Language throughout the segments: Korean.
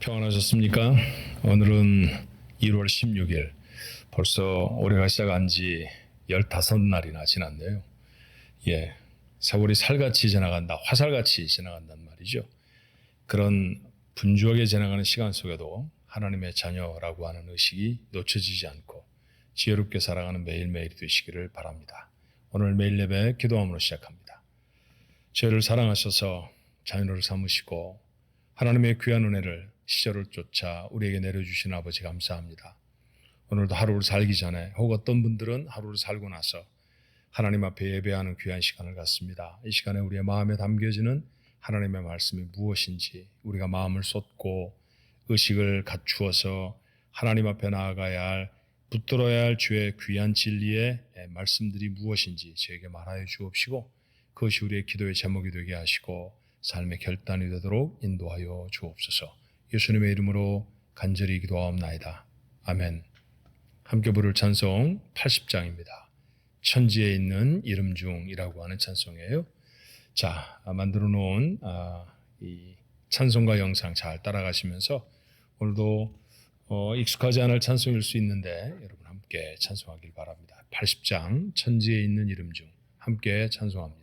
평안하셨습니까? 오늘은 1월 16일, 벌써 올해가 시작한 지 15날이나 지났네요. 세월이 살같이 지나간다, 화살같이 지나간단 말이죠. 그런 분주하게 지나가는 시간 속에도 하나님의 자녀라고 하는 의식이 놓쳐지지 않고 지혜롭게 살아가는 매일매일이 되시기를 바랍니다. 오늘 매일 예배 기도함으로 시작합니다. 저희를 사랑하셔서 자녀를 삼으시고 하나님의 귀한 은혜를 시절을 쫓아 우리에게 내려주신 아버지 감사합니다. 오늘도 하루를 살기 전에 혹 어떤 분들은 하루를 살고 나서 하나님 앞에 예배하는 귀한 시간을 갖습니다. 이 시간에 우리의 마음에 담겨지는 하나님의 말씀이 무엇인지 우리가 마음을 쏟고 의식을 갖추어서 하나님 앞에 나아가야 할, 붙들어야 할 주의 귀한 진리의 말씀들이 무엇인지 저에게 말하여 주옵시고 그것이 우리의 기도의 제목이 되게 하시고 삶의 결단이 되도록 인도하여 주옵소서. 예수님의 이름으로 간절히 기도하옵나이다. 아멘. 함께 부를 찬송 80장입니다. 천지에 있는 이름 중이라고 하는 찬송이에요. 자, 만들어 놓은 이 찬송가 영상 잘 따라가시면서 오늘도 익숙하지 않을 찬송일 수 있는데 여러분 함께 찬송하길 바랍니다. 80장 천지에 있는 이름 중 함께 찬송합니다.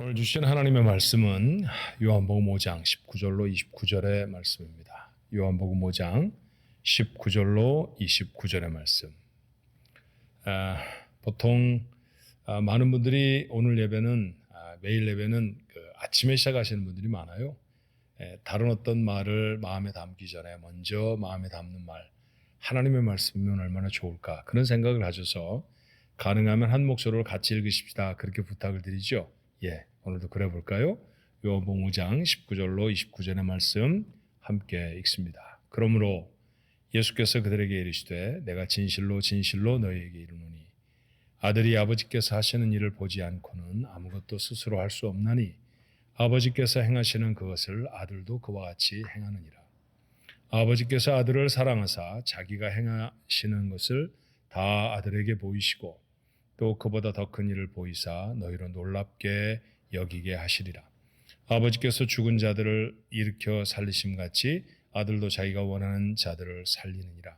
오늘 주신 하나님의 말씀은 요한복음 5장 19절로 29절의 말씀입니다. 요한복음 5장 19절로 29절의 말씀. 보통 많은 분들이 오늘 예배는 매일 예배는 아침에 시작하시는 분들이 많아요. 다른 어떤 말을 마음에 담기 전에 먼저 마음에 담는 말, 하나님의 말씀이면 얼마나 좋을까, 그런 생각을 가져서 가능하면 한 목소리로 같이 읽으십시다, 그렇게 부탁을 드리죠. 오늘도 그래 볼까요? 요한복음 5장 19절로 29절의 말씀 함께 읽습니다. 그러므로 예수께서 그들에게 이르시되 내가 진실로 진실로 너희에게 이르노니 아들이 아버지께서 하시는 일을 보지 않고는 아무것도 스스로 할 수 없나니 아버지께서 행하시는 그것을 아들도 그와 같이 행하느니라. 아버지께서 아들을 사랑하사 자기가 행하시는 것을 다 아들에게 보이시고 또 그보다 더 큰 일을 보이사 너희로 놀랍게 여기게 하시리라. 아버지께서 죽은 자들을 일으켜 살리심같이 아들도 자기가 원하는 자들을 살리느니라.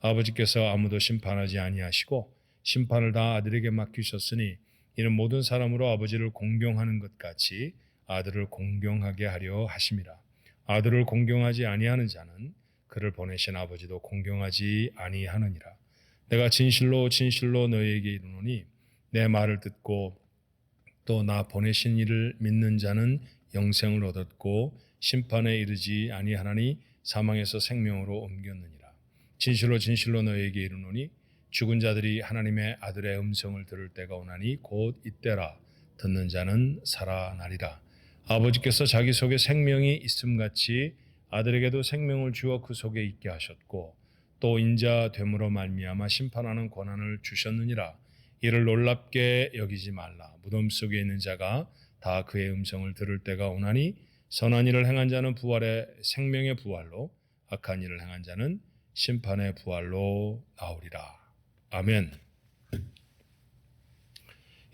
아버지께서 아무도 심판하지 아니하시고 심판을 다 아들에게 맡기셨으니 이는 모든 사람으로 아버지를 공경하는 것 같이 아들을 공경하게 하려 하심이라. 아들을 공경하지 아니하는 자는 그를 보내신 아버지도 공경하지 아니하느니라. 내가 진실로 진실로 너희에게 이르노니 내 말을 듣고 또 나 보내신 이를 믿는 자는 영생을 얻었고 심판에 이르지 아니하나니 사망에서 생명으로 옮겼느니라. 진실로 진실로 너희에게 이르노니 죽은 자들이 하나님의 아들의 음성을 들을 때가 오나니 곧 이때라. 듣는 자는 살아나리라. 아버지께서 자기 속에 생명이 있음같이 아들에게도 생명을 주어 그 속에 있게 하셨고 또 인자 됨으로 말미암아 심판하는 권한을 주셨느니라. 이를 놀랍게 여기지 말라. 무덤 속에 있는 자가 다 그의 음성을 들을 때가 오나니 선한 일을 행한 자는 부활의 생명의 부활로 악한 일을 행한 자는 심판의 부활로 나오리라. 아멘.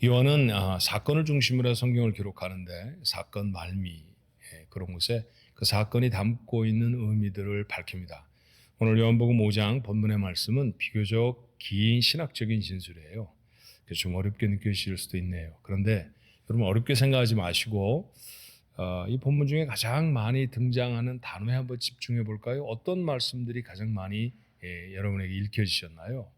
요한은 사건을 중심으로 해서 성경을 기록하는데 사건 말미 그런 곳에 그 사건이 담고 있는 의미들을 밝힙니다. 오늘 요한복음 5장 본문의 말씀은 비교적 긴 신학적인 진술이에요. 그래서 좀 어렵게 느껴지실 수도 있네요. 그런데 여러분 어렵게 생각하지 마시고 이 본문 중에 가장 많이 등장하는 단어에 한번 집중해 볼까요? 어떤 말씀들이 가장 많이 여러분에게 읽혀지셨나요?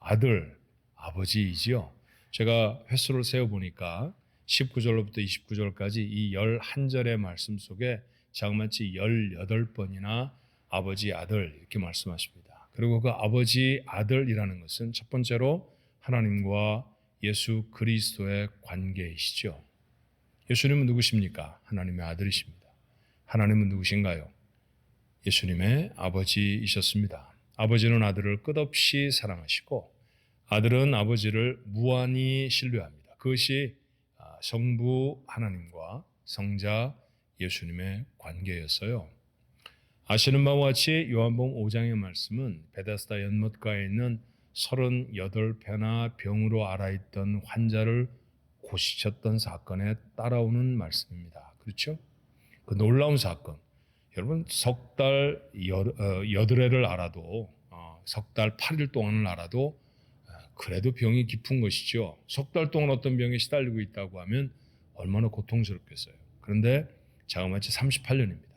아들, 아버지이지요. 제가 횟수를 세어보니까 19절로부터 29절까지 이 11절의 말씀 속에 자그마치 18번이나 아버지, 아들 이렇게 말씀하십니다. 그리고 그 아버지, 아들이라는 것은 첫 번째로 하나님과 예수 그리스도의 관계이시죠. 예수님은 누구십니까? 하나님의 아들이십니다. 하나님은 누구신가요? 예수님의 아버지이셨습니다. 아버지는 아들을 끝없이 사랑하시고 아들은 아버지를 무한히 신뢰합니다. 그것이 성부 하나님과 성자 예수님의 관계였어요. 아시는 바와 같이 요한복음 5장의 말씀은 베데스다 연못가에 있는 38배나 병으로 앓아있던 환자를 고치셨던 사건에 따라오는 말씀입니다. 그렇죠? 그 놀라운 사건. 여러분 석 달 여드레를 알아도 석 달 8일 동안을 알아도 그래도 병이 깊은 것이죠. 석 달 동안 어떤 병에 시달리고 있다고 하면 얼마나 고통스럽겠어요. 그런데 자그마치 38년입니다.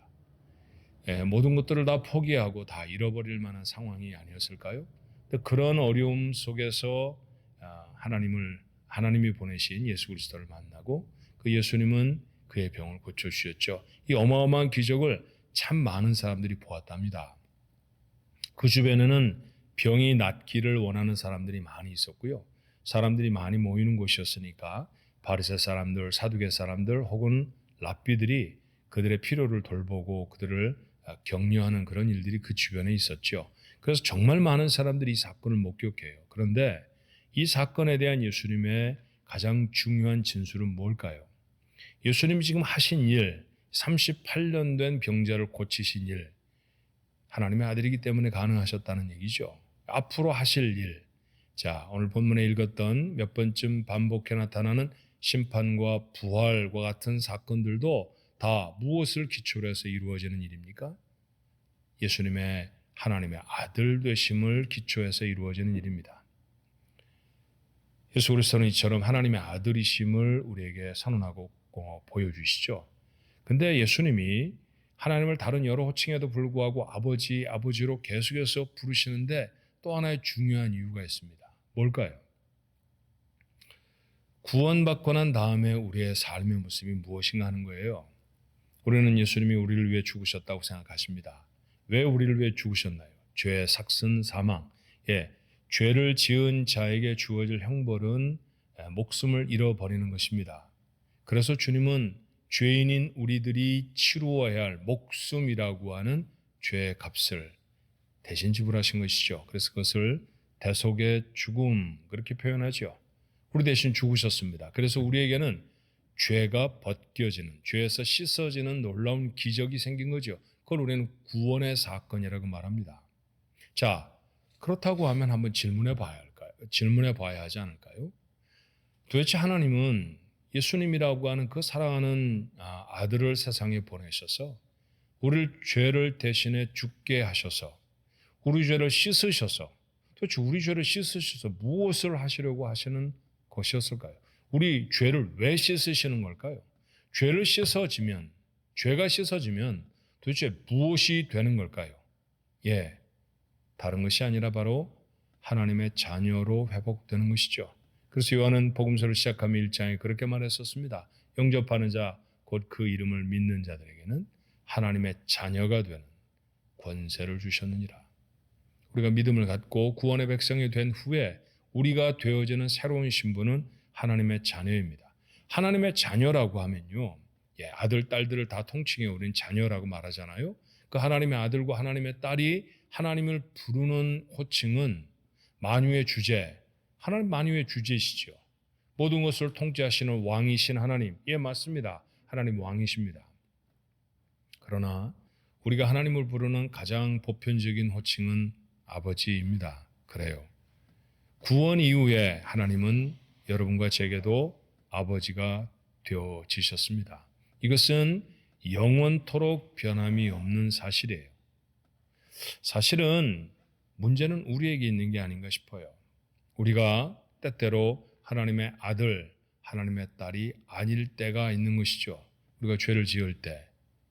모든 것들을 다 포기하고 다 잃어버릴 만한 상황이 아니었을까요? 그런 어려움 속에서 하나님이 보내신 예수 그리스도를 만나고 그 예수님은 그의 병을 고쳐주셨죠. 이 어마어마한 기적을 참 많은 사람들이 보았답니다. 그 주변에는 병이 낫기를 원하는 사람들이 많이 있었고요. 사람들이 많이 모이는 곳이었으니까 바리새 사람들, 사두개 사람들 혹은 랍비들이 그들의 필요를 돌보고 그들을 격려하는 그런 일들이 그 주변에 있었죠. 그래서 정말 많은 사람들이 이 사건을 목격해요. 그런데 이 사건에 대한 예수님의 가장 중요한 진술은 뭘까요? 예수님이 지금 하신 일, 38년 된 병자를 고치신 일, 하나님의 아들이기 때문에 가능하셨다는 얘기죠. 앞으로 하실 일, 자 오늘 본문에 읽었던 몇 번쯤 반복해 나타나는 심판과 부활과 같은 사건들도 다 무엇을 기초로 해서 이루어지는 일입니까? 예수님의 하나님의 아들 되심을 기초해서 이루어지는 일입니다. 예수 그리스도는 이처럼 하나님의 아들이심을 우리에게 선언하고 보여주시죠. 근데 예수님이 하나님을 다른 여러 호칭에도 불구하고 아버지, 아버지로 계속해서 부르시는데 또 하나의 중요한 이유가 있습니다. 뭘까요? 구원받고 난 다음에 우리의 삶의 모습이 무엇인가 하는 거예요. 우리는 예수님이 우리를 위해 죽으셨다고 생각하십니다. 왜 우리를 위해 죽으셨나요? 죄의 삭슨 사망. 죄를 지은 자에게 주어질 형벌은 목숨을 잃어버리는 것입니다. 그래서 주님은 죄인인 우리들이 치루어야 할 목숨이라고 하는 죄의 값을 대신 지불하신 것이죠. 그래서 그것을 대속의 죽음 그렇게 표현하죠. 우리 대신 죽으셨습니다. 그래서 우리에게는 죄가 벗겨지는, 죄에서 씻어지는 놀라운 기적이 생긴 거죠. 그걸 우리는 구원의 사건이라고 말합니다. 자, 그렇다고 하면 한번 질문해 봐야 할까요? 질문해 봐야 하지 않을까요? 도대체 하나님은 예수님이라고 하는 그 사랑하는 아들을 세상에 보내셔서 우리를 죄를 대신해 죽게 하셔서 우리 죄를 씻으셔서 도대체 우리 죄를 씻으셔서 무엇을 하시려고 하시는 것이었을까요? 우리 죄를 왜 씻으시는 걸까요? 죄를 씻어지면, 죄가 씻어지면 도대체 무엇이 되는 걸까요? 다른 것이 아니라 바로 하나님의 자녀로 회복되는 것이죠. 그래서 요한은 복음서를 시작하며 1장에 그렇게 말했었습니다. 영접하는 자, 곧 그 이름을 믿는 자들에게는 하나님의 자녀가 되는 권세를 주셨느니라. 우리가 믿음을 갖고 구원의 백성이 된 후에 우리가 되어지는 새로운 신분은 하나님의 자녀입니다. 하나님의 자녀라고 하면요, 아들, 딸들을 다 통칭해 우리는 자녀라고 말하잖아요. 그 하나님의 아들과 하나님의 딸이 하나님을 부르는 호칭은 만유의 주제, 하나님 만유의 주제시죠. 모든 것을 통치하시는 왕이신 하나님, 맞습니다. 하나님 왕이십니다. 그러나 우리가 하나님을 부르는 가장 보편적인 호칭은 아버지입니다. 그래요. 구원 이후에 하나님은 여러분과 제게도 아버지가 되어지셨습니다. 이것은 영원토록 변함이 없는 사실이에요. 사실은 문제는 우리에게 있는 게 아닌가 싶어요. 우리가 때때로 하나님의 아들, 하나님의 딸이 아닐 때가 있는 것이죠. 우리가 죄를 지을 때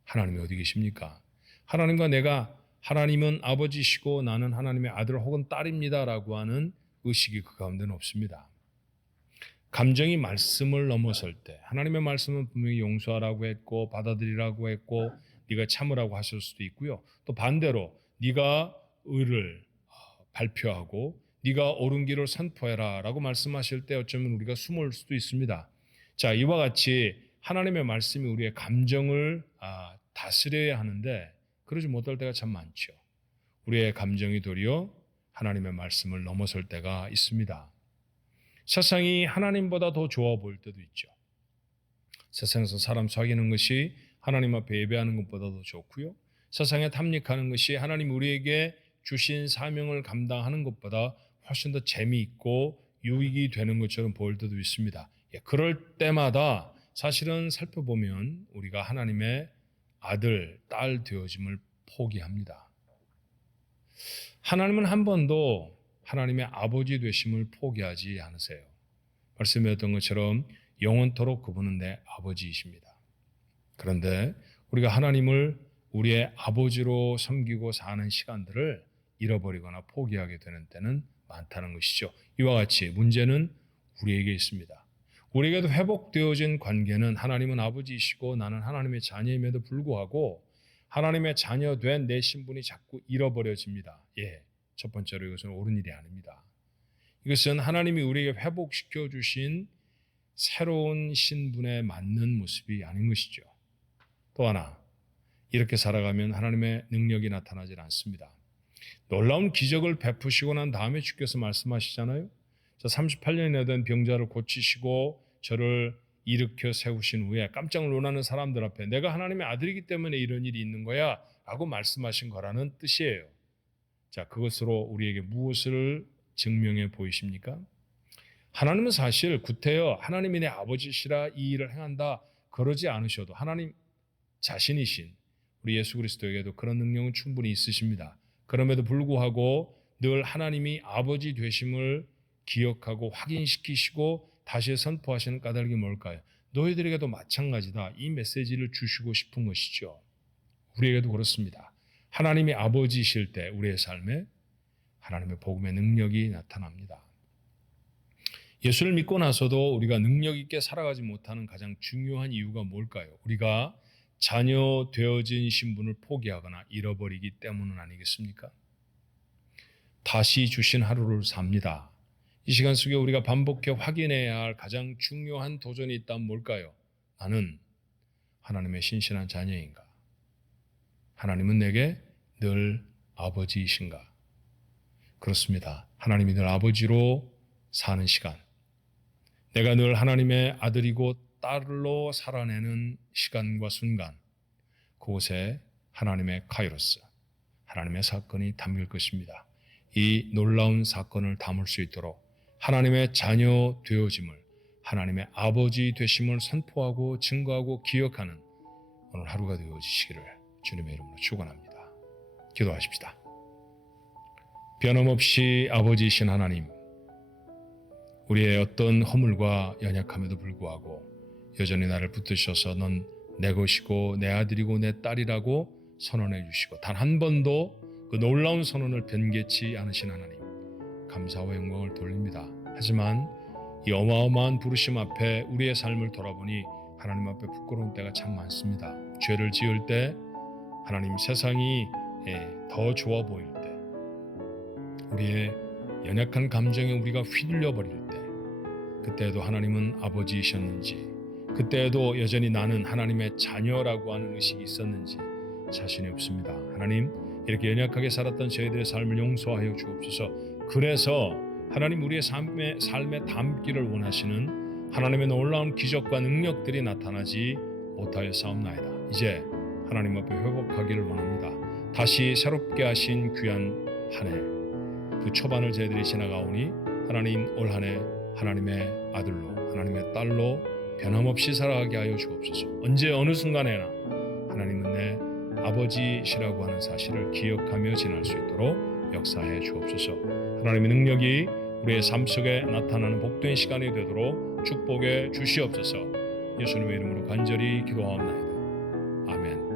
하나님이 어디 계십니까? 하나님과 내가 하나님은 아버지시고 나는 하나님의 아들 혹은 딸입니다라고 하는 의식이 그 가운데는 없습니다. 감정이 말씀을 넘어설 때 하나님의 말씀은 분명히 용서하라고 했고 받아들이라고 했고 네가 참으라고 하실 수도 있고요. 또 반대로 네가 의를 발표하고 네가 옳은 길을 선포해라 라고 말씀하실 때 어쩌면 우리가 숨을 수도 있습니다. 자, 이와 같이 하나님의 말씀이 우리의 감정을 다스려야 하는데 그러지 못할 때가 참 많죠. 우리의 감정이 도리어 하나님의 말씀을 넘어설 때가 있습니다. 세상이 하나님보다 더 좋아 보일 때도 있죠. 세상에서 사람 사귀는 것이 하나님 앞에 예배하는 것보다 더 좋고요. 세상에 탐닉하는 것이 하나님 우리에게 주신 사명을 감당하는 것보다 훨씬 더 재미있고 유익이 되는 것처럼 보일 때도 있습니다. 그럴 때마다 사실은 살펴보면 우리가 하나님의 아들, 딸 되어짐을 포기합니다. 하나님은 한 번도 하나님의 아버지 되심을 포기하지 않으세요. 말씀드렸던 것처럼 영원토록 그분은 내 아버지이십니다. 그런데 우리가 하나님을 우리의 아버지로 섬기고 사는 시간들을 잃어버리거나 포기하게 되는 때는 많다는 것이죠. 이와 같이 문제는 우리에게 있습니다. 우리에게도 회복되어진 관계는 하나님은 아버지이시고 나는 하나님의 자녀임에도 불구하고 하나님의 자녀된 내 신분이 자꾸 잃어버려집니다. 첫 번째로 이것은 옳은 일이 아닙니다. 이것은 하나님이 우리에게 회복시켜 주신 새로운 신분에 맞는 모습이 아닌 것이죠. 또 하나, 이렇게 살아가면 하나님의 능력이 나타나질 않습니다. 놀라운 기적을 베푸시고 난 다음에 주께서 말씀하시잖아요. 38년이나 된 병자를 고치시고 저를 일으켜 세우신 후에 깜짝 놀라는 사람들 앞에 내가 하나님의 아들이기 때문에 이런 일이 있는 거야 라고 말씀하신 거라는 뜻이에요. 자, 그것으로 우리에게 무엇을 증명해 보이십니까? 하나님은 사실 구태여 하나님이 내 아버지시라 이 일을 행한다 그러지 않으셔도 하나님 자신이신 우리 예수 그리스도에게도 그런 능력은 충분히 있으십니다. 그럼에도 불구하고 늘 하나님이 아버지 되심을 기억하고 확인시키시고 다시 선포하시는 까닭이 뭘까요? 너희들에게도 마찬가지다. 이 메시지를 주시고 싶은 것이죠. 우리에게도 그렇습니다. 하나님이 아버지이실 때 우리의 삶에 하나님의 복음의 능력이 나타납니다. 예수를 믿고 나서도 우리가 능력 있게 살아가지 못하는 가장 중요한 이유가 뭘까요? 우리가 자녀 되어진 신분을 포기하거나 잃어버리기 때문은 아니겠습니까? 다시 주신 하루를 삽니다. 이 시간 속에 우리가 반복해 확인해야 할 가장 중요한 도전이 있다면 뭘까요? 나는 하나님의 신실한 자녀인가? 하나님은 내게 늘 아버지이신가? 그렇습니다. 하나님이 늘 아버지로 사는 시간, 내가 늘 하나님의 아들이고 딸로 살아내는 시간과 순간, 그곳에 하나님의 카이로스, 하나님의 사건이 담길 것입니다. 이 놀라운 사건을 담을 수 있도록 하나님의 자녀 되어짐을, 하나님의 아버지 되심을 선포하고 증거하고 기억하는 오늘 하루가 되어지시기를 주님의 이름으로 축원합니다. 기도하십시다. 변함없이 아버지이신 하나님, 우리의 어떤 허물과 연약함에도 불구하고 여전히 나를 붙드셔서 넌 내 것이고 내 아들이고 내 딸이라고 선언해 주시고 단 한 번도 그 놀라운 선언을 변개치 않으신 하나님, 감사와 영광을 돌립니다. 하지만 이 어마어마한 부르심 앞에 우리의 삶을 돌아보니 하나님 앞에 부끄러운 때가 참 많습니다. 죄를 지을 때, 하나님 세상이 더 좋아 보일 때, 우리의 연약한 감정에 우리가 휘둘려 버릴 때, 그때에도 하나님은 아버지이셨는지, 그때에도 여전히 나는 하나님의 자녀라고 하는 의식이 있었는지 자신이 없습니다. 하나님, 이렇게 연약하게 살았던 저희들의 삶을 용서하여 주옵소서. 그래서 하나님, 우리의 삶에 담기를 원하시는 하나님의 놀라운 기적과 능력들이 나타나지 못하여 싸움나이다. 이제 하나님 앞에 회복하기를 원합니다. 다시 새롭게 하신 귀한 한 해, 그 초반을 저희들이 지나가오니 하나님, 올 한 해 하나님의 아들로, 하나님의 딸로 변함없이 살아가게 하여 주옵소서. 언제 어느 순간에나 하나님은 내 아버지시라고 하는 사실을 기억하며 지날 수 있도록 역사해 주옵소서. 하나님의 능력이 우리의 삶 속에 나타나는 복된 시간이 되도록 축복해 주시옵소서. 예수님의 이름으로 간절히 기도하옵나이다. 아멘.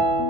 네.